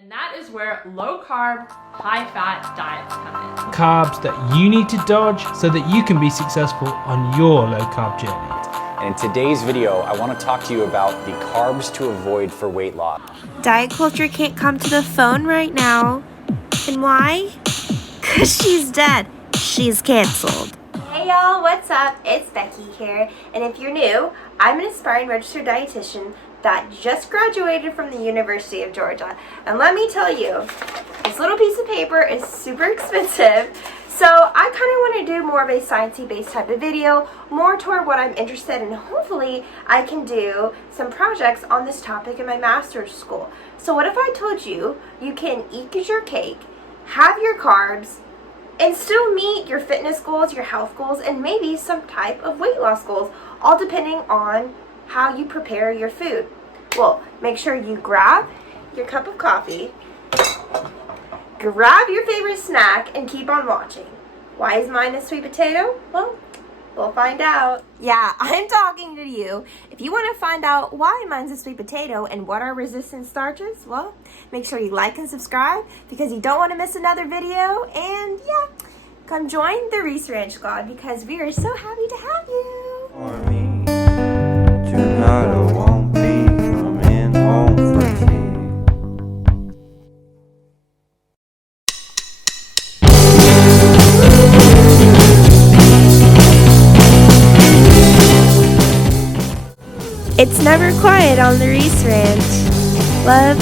And that is where low-carb, high-fat diets come in. Carbs that you need to dodge so that you can be successful on your low-carb journey. And in today's video, I want to talk to you about the carbs to avoid for weight loss. Diet culture can't come to the phone right now. And why? Because she's dead. She's canceled. Hey y'all, what's up? It's Becky here. And if you're new, I'm an aspiring registered dietitian that just graduated from the University of Georgia. And let me tell you, this little piece of paper is super expensive. So I kind of want to do more of a sciencey based type of video, more toward what I'm interested in. Hopefully I can do some projects on this topic in my master's school. So what if I told you you can eat your cake, have your carbs, and still meet your fitness goals, your health goals, and maybe some type of weight loss goals, all depending on how you prepare your food. Well, make sure you grab your cup of coffee, grab your favorite snack, and keep on watching. Why is mine a sweet potato? Well, we'll find out. Yeah, I'm talking to you. If you want to find out why mine's a sweet potato and what are resistant starches, well, make sure you like and subscribe because you don't want to miss another video. And yeah, come join the Reese Ranch Squad because we are so happy to have you. For me, tonight I won't be coming home for tea. It's never quiet on the Reese Ranch. Love,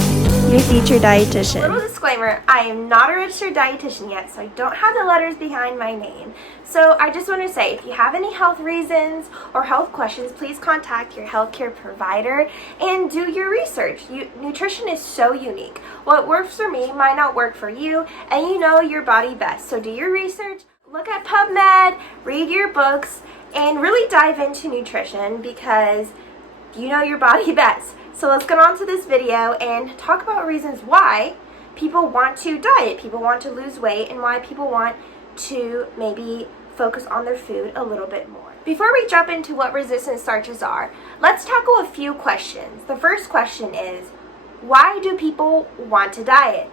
your future dietitian. Little disclaimer, I am not a registered dietitian yet, so I don't have the letters behind my name. So I just want to say, if you have any health reasons or health questions, please contact your healthcare provider and do your research. Nutrition is so unique. What works for me might not work for you, and you know your body best. So do your research, look at PubMed, read your books, and really dive into nutrition because you know your body best. So let's get on to this video and talk about reasons why people want to diet, people want to lose weight, and why people want to maybe focus on their food a little bit more. Before we jump into what resistant starches are, let's tackle a few questions. The first question is, why do people want to diet?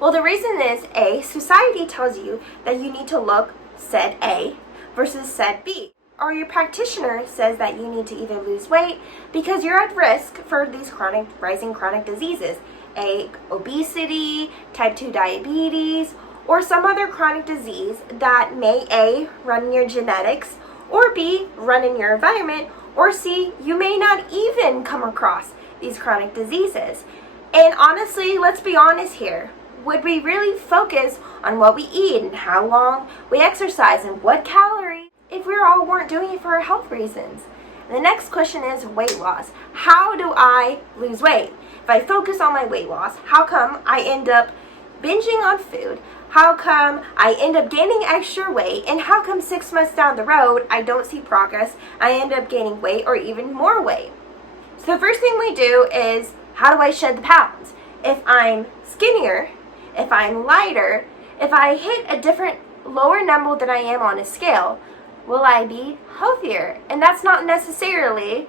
Well, the reason is A, society tells you that you need to look said A versus said B. Or your practitioner says that you need to either lose weight because you're at risk for these rising chronic diseases, obesity, type 2 diabetes, or some other chronic disease that may A, run in your genetics, or B, run in your environment, or C, you may not even come across these chronic diseases. And honestly, let's be honest here. Would we really focus on what we eat and how long we exercise and what calories if we all weren't doing it for health reasons? And the next question is weight loss. How do I lose weight? If I focus on my weight loss, how come I end up binging on food? How come I end up gaining extra weight? And how come 6 months down the road, I don't see progress? I end up gaining weight or even more weight. So the first thing we do is, how do I shed the pounds? If I'm skinnier, if I'm lighter, if I hit a different lower number than I am on a scale, will I be healthier? And that's not necessarily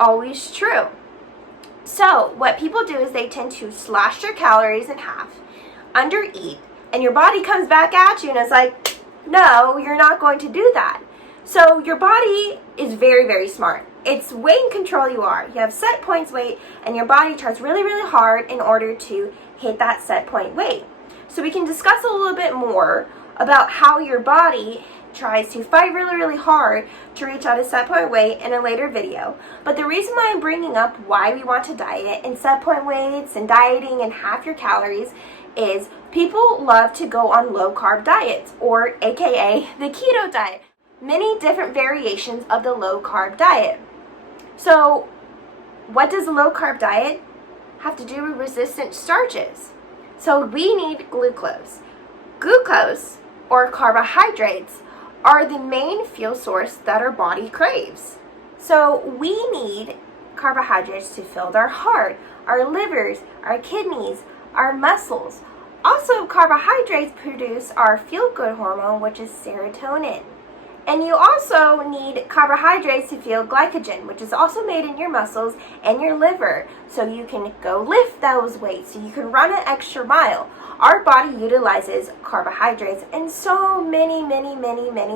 always true. So what people do is they tend to slash their calories in half, undereat, and your body comes back at you and it's like, no, you're not going to do that. So your body is very, very smart. It's weight and control you are. You have set points weight and your body tries really, really hard in order to hit that set point weight. So we can discuss a little bit more about how your body tries to fight really, really hard to reach out a set point weight in a later video. But the reason why I'm bringing up why we want to diet and set point weights and dieting and half your calories is people love to go on low carb diets, or AKA the keto diet. Many different variations of the low carb diet. So what does a low carb diet have to do with resistant starches? So we need glucose. Glucose, or carbohydrates, are the main fuel source that our body craves. So we need carbohydrates to fuel our heart, our livers, our kidneys, our muscles. Also, carbohydrates produce our feel-good hormone, which is serotonin. And you also need carbohydrates to fuel glycogen, which is also made in your muscles and your liver. So you can go lift those weights, so you can run an extra mile. Our body utilizes carbohydrates in so many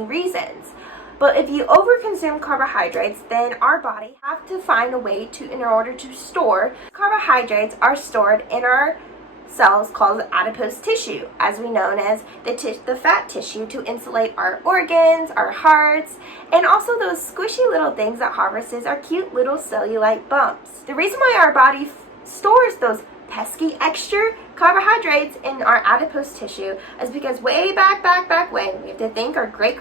reasons. But if you overconsume carbohydrates, then our body have to find a way to, in order to store. Carbohydrates are stored in our cells called adipose tissue, as we know as the fat tissue, to insulate our organs, our hearts, and also those squishy little things that harvests our cute little cellulite bumps. The reason why our body stores those pesky extra carbohydrates in our adipose tissue is because way back when, we have to thank our great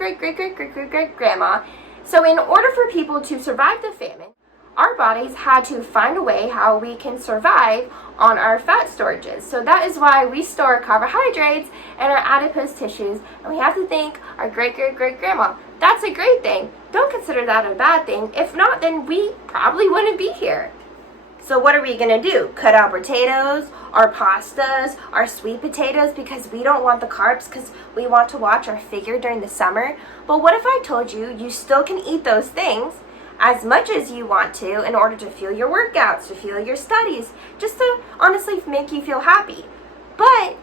grandma. So in order for people to survive the famine, our bodies had to find a way how we can survive on our fat storages. So that is why we store carbohydrates in our adipose tissues, and we have to thank our great grandma. That's a great thing. Don't consider that a bad thing. If not, then we probably wouldn't be here. So what are we going to do? Cut out potatoes, our pastas, our sweet potatoes because we don't want the carbs because we want to watch our figure during the summer? But what if I told you you still can eat those things as much as you want to in order to fuel your workouts, to fuel your studies, just to honestly make you feel happy? But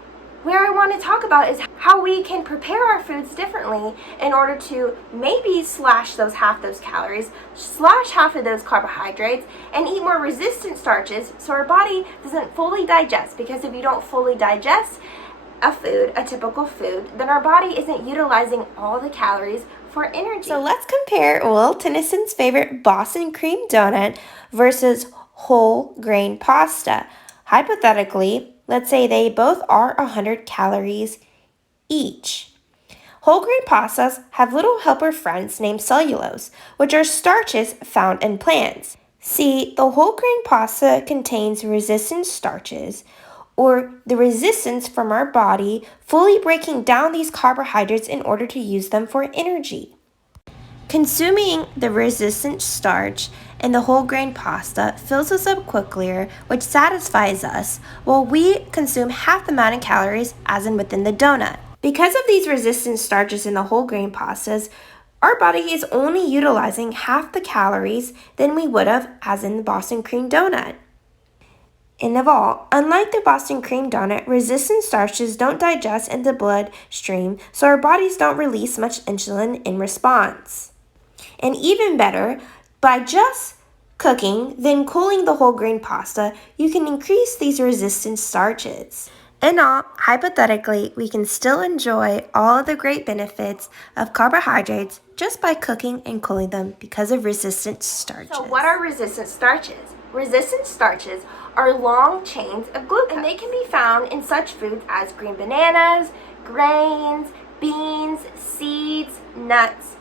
where I want to talk about is how we can prepare our foods differently in order to maybe slash half those calories, slash half of those carbohydrates, and eat more resistant starches so our body doesn't fully digest. Because if you don't fully digest a typical food, then our body isn't utilizing all the calories for energy. So let's compare Will Tennyson's favorite Boston cream donut versus whole grain pasta. Hypothetically, let's say they both are 100 calories each. Whole grain pastas have little helper friends named cellulose, which are starches found in plants. See, the whole grain pasta contains resistant starches, or the resistance from our body fully breaking down these carbohydrates in order to use them for energy. Consuming the resistant starch in the whole grain pasta fills us up quicker, which satisfies us, while we consume half the amount of calories as in within the donut. Because of these resistant starches in the whole grain pastas, our body is only utilizing half the calories than we would have as in the Boston cream donut. And of all, unlike the Boston cream donut, resistant starches don't digest in the bloodstream, so our bodies don't release much insulin in response. And even better, by just cooking, then cooling the whole grain pasta, you can increase these resistant starches. In all, hypothetically, we can still enjoy all of the great benefits of carbohydrates just by cooking and cooling them because of resistant starches. So what are resistant starches? Resistant starches are long chains of glucose, and they can be found in such foods as green bananas, grains, beans, seeds, nuts,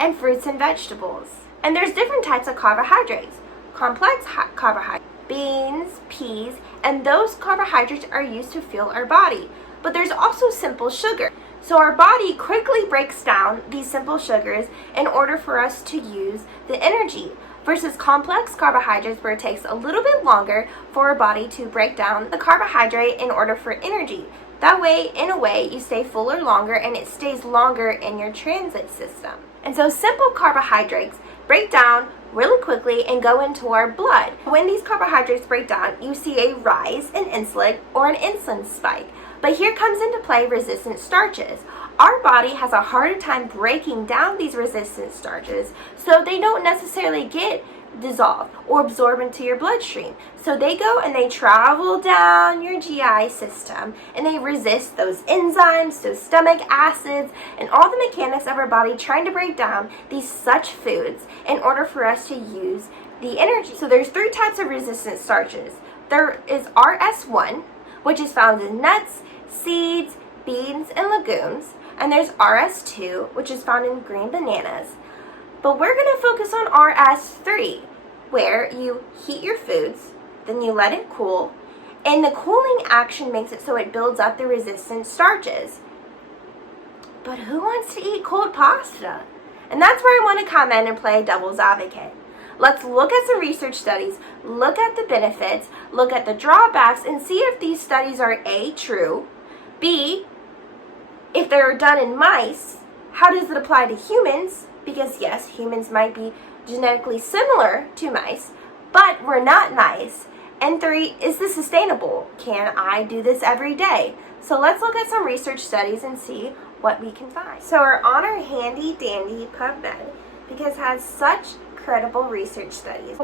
and fruits and vegetables. And there's different types of carbohydrates. Complex carbohydrates, beans, peas, and those carbohydrates are used to fuel our body. But there's also simple sugar. So our body quickly breaks down these simple sugars in order for us to use the energy, versus complex carbohydrates where it takes a little bit longer for our body to break down the carbohydrate in order for energy. That way, in a way, you stay fuller longer and it stays longer in your transit system. And so simple carbohydrates break down really quickly and go into our blood. When these carbohydrates break down, you see a rise in insulin or an insulin spike. But here comes into play resistant starches. Our body has a harder time breaking down these resistant starches, so they don't necessarily get dissolved or absorbed into your bloodstream. So they go and they travel down your GI system and they resist those enzymes, those stomach acids, and all the mechanics of our body trying to break down these such foods in order for us to use the energy. So there's 3 types of resistant starches. There is RS1, which is found in nuts, seeds, beans, and legumes. And there's RS2, which is found in green bananas. But we're going to focus on RS3, where you heat your foods, then you let it cool, and the cooling action makes it so it builds up the resistant starches. But who wants to eat cold pasta? And that's where I want to come in and play devil's advocate. Let's look at some research studies, look at the benefits, look at the drawbacks, and see if these studies are A, true, B, if they're done in mice, how does it apply to humans? Because yes, humans might be genetically similar to mice, but we're not mice. And 3, is this sustainable? Can I do this every day? So let's look at some research studies and see what we can find. So we're on our handy dandy PubMed because it has such credible research studies.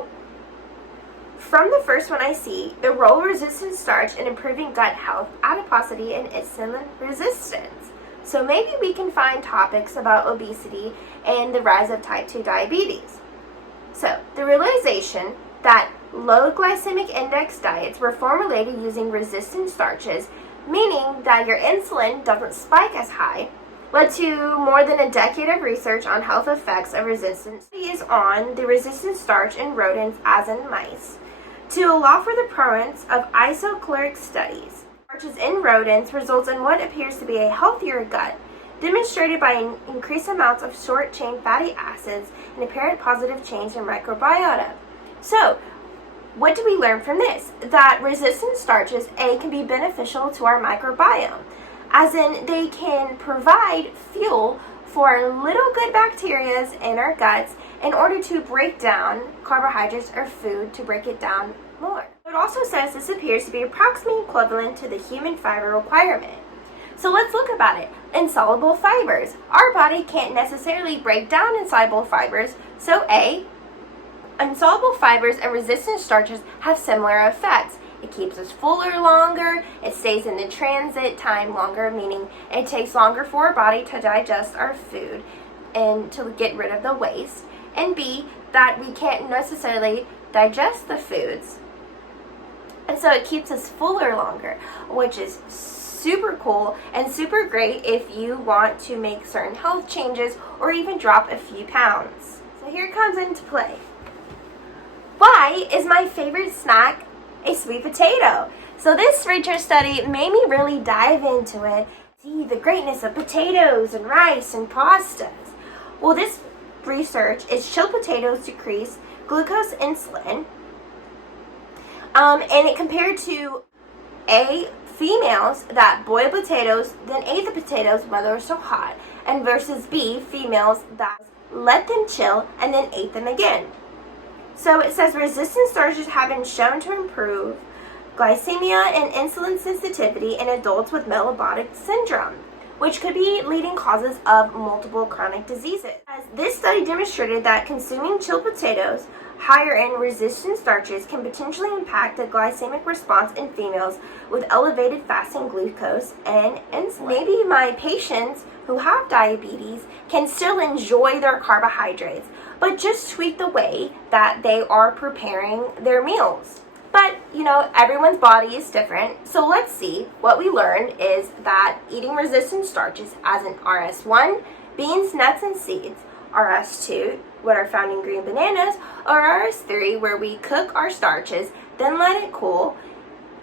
From the first one I see, the role of resistant starch in improving gut health, adiposity, and insulin resistance. So maybe we can find topics about obesity and the rise of type 2 diabetes. So the realization that low glycemic index diets were formulated using resistant starches, meaning that your insulin doesn't spike as high, led to more than a decade of research on health effects of resistance studies on the resistant starch in rodents as in mice, to allow for the province of isocaloric studies. Starches in rodents results in what appears to be a healthier gut, demonstrated by increased amounts of short-chain fatty acids and apparent positive change in microbiota. So, what do we learn from this? That resistant starches, can be beneficial to our microbiome, as in they can provide fuel for little good bacteria in our guts in order to break down carbohydrates or food to break it down more. It also says this appears to be approximately equivalent to the human fiber requirement. So let's look about it. Insoluble fibers. Our body can't necessarily break down insoluble fibers, so insoluble fibers and resistant starches have similar effects. It keeps us fuller longer, it stays in the transit time longer, meaning it takes longer for our body to digest our food and to get rid of the waste. And B, that we can't necessarily digest the foods. And so it keeps us fuller longer, which is super cool and super great if you want to make certain health changes or even drop a few pounds. So here it comes into play. Why is my favorite snack a sweet potato? So this research study made me really dive into it, see the greatness of potatoes and rice and pastas. Well, this research is chilled potatoes decrease glucose insulin, and it compared to females that boil potatoes, then ate the potatoes while they were so hot, and versus B, females that let them chill and then ate them again. So it says resistant starches have been shown to improve glycemia and insulin sensitivity in adults with metabolic syndrome, which could be leading causes of multiple chronic diseases. As this study demonstrated that consuming chilled potatoes higher in resistant starches can potentially impact the glycemic response in females with elevated fasting glucose and insulin. Maybe my patients who have diabetes can still enjoy their carbohydrates, but just tweak the way that they are preparing their meals. But, everyone's body is different. So let's see. What we learned is that eating resistant starches as in RS1, beans, nuts, and seeds, RS2, what are found in green bananas, or RS3, where we cook our starches, then let it cool,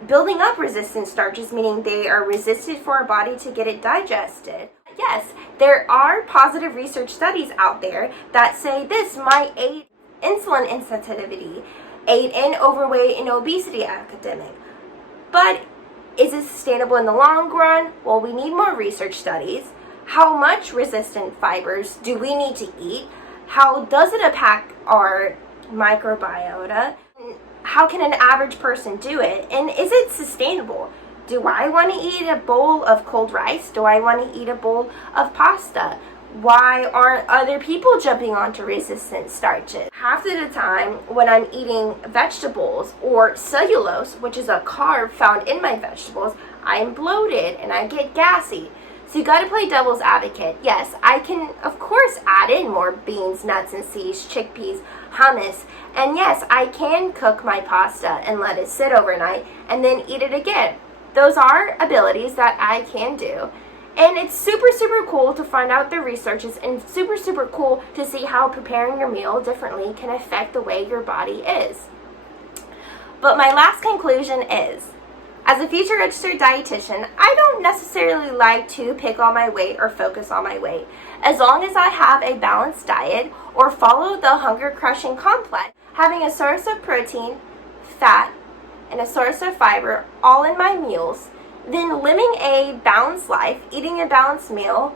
building up resistant starches, meaning they are resistant for our body to get it digested. Yes, there are positive research studies out there that say this might aid insulin insensitivity, aid in overweight and obesity epidemic. But is it sustainable in the long run? Well, we need more research studies. How much resistant fibers do we need to eat? How does it impact our microbiota? How can an average person do it? And is it sustainable? Do I want to eat a bowl of cold rice? Do I want to eat a bowl of pasta? Why aren't other people jumping onto resistant starches? Half of the time when I'm eating vegetables or cellulose, which is a carb found in my vegetables, I'm bloated and I get gassy. So you got to play devil's advocate. Yes, I can, of course, add in more beans, nuts, and seeds, chickpeas, hummus. And yes, I can cook my pasta and let it sit overnight and then eat it again. Those are abilities that I can do. And it's super, super cool to find out the researches and super, super cool to see how preparing your meal differently can affect the way your body is. But my last conclusion is, as a future registered dietitian, I don't necessarily like to pick on my weight or focus on my weight. As long as I have a balanced diet or follow the hunger crushing complex, having a source of protein, fat, and a source of fiber all in my meals, then living a balanced life, eating a balanced meal,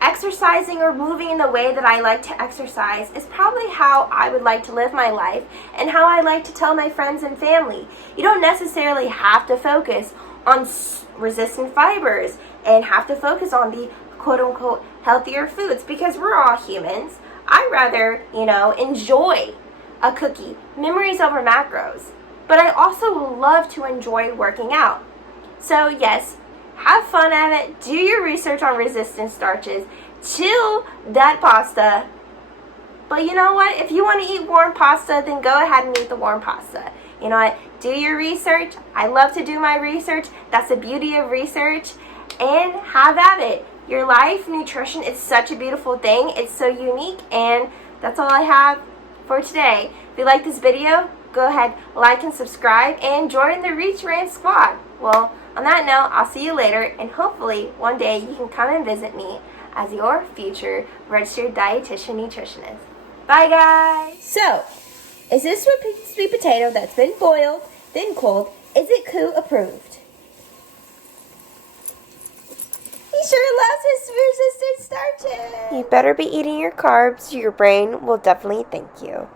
exercising or moving in the way that I like to exercise is probably how I would like to live my life and how I like to tell my friends and family. You don't necessarily have to focus on resistant fibers and have to focus on the quote-unquote healthier foods, because we're all humans. I'd rather, enjoy a cookie, memories over macros, but I also love to enjoy working out. So yes, have fun at it, do your research on resistant starches, chill that pasta, but you know what, if you want to eat warm pasta, then go ahead and eat the warm pasta. You know what, do your research. I love to do my research. That's the beauty of research, and have at it. Your life, nutrition, is such a beautiful thing. It's so unique, and that's all I have for today. If you like this video, go ahead, like and subscribe, and join the Reach Rant Squad. Well, on that note, I'll see you later, and hopefully one day you can come and visit me as your future registered dietitian nutritionist. Bye, guys. So, is this sweet potato that's been boiled, then cooled, is it COO approved? He sure loves his resistant starches. You better be eating your carbs. Your brain will definitely thank you.